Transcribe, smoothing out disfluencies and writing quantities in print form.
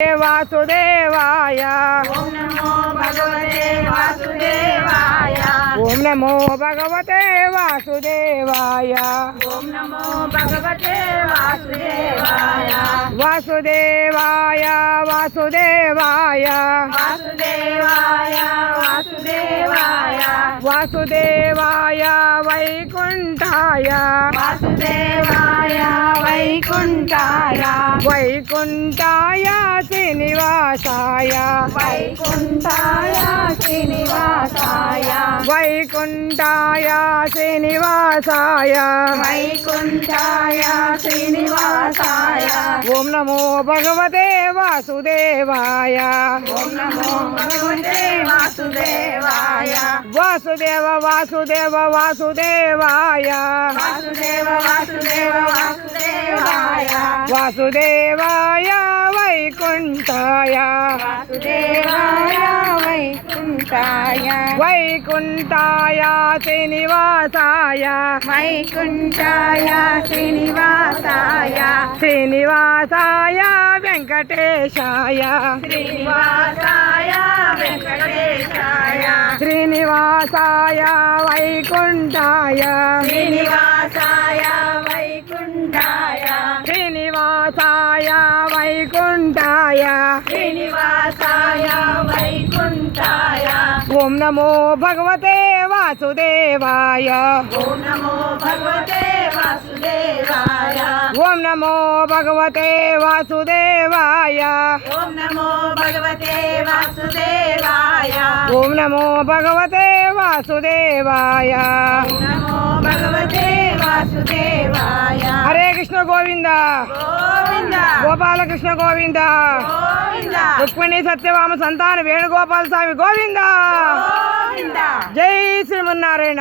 वासुदेवाय ओम नमो भगवते वासुदेवाय ओम नमो भगवते वासुदेवाय ओम नमो भगवते वासुदेवाय वासुदेवाय वासुदेवाय वासुदेवाय वासुदेवाय वासुदेवाय वैकुंठाय वासुदेवाय वैकुंठाय वैकुंठाय श्रीनिवासाय वैकुंठाय श्रीनिवासाय वैकुंठाय श्रीनिवासाय वैकुंठाय श्रीनिवासाय ओम नमो भगवते वासुदेवाय ओम नमो भगवते वासुदेवाय वासुदेव वासुदेव वासुदेवाय वासुदेव वासुदेव वासुदेवाय वासुदेवाय वैकुंठाय वासुदेवाय वैकुंठाय वैकुंठाय श्रीनिवासाय वैकुंठाय श्रीनिवासाय श्रीनिवासाय वेंकटेशाय श्रीनिवासाय वेंकटेशाय श्रीनिवासाय वैकुंठाय श्रीनिवासाय वैकुंठाय श्रीनिवासाय वैकुंठाय श्रीनिवासाय वैकुंठाय ओम नमो भगवते वासुदेवाय ओम नमो भगवते वासुदेवाय ओम नमो भगवते वासुदेवाय ओम नमो भगवते वासुदेवाय ओम नमो भगवते वासुदेवाय ओम नमो भगवते वासुदेवाय हरे कृष्ण गोविंद गोविंद गोपाल कृष्ण गोविंद गोविंद रुक्मिणी सत्यवाम संतान वेणुगोपाल स्वामी गोविंद गोविंद जय श्रीमन्नारायण।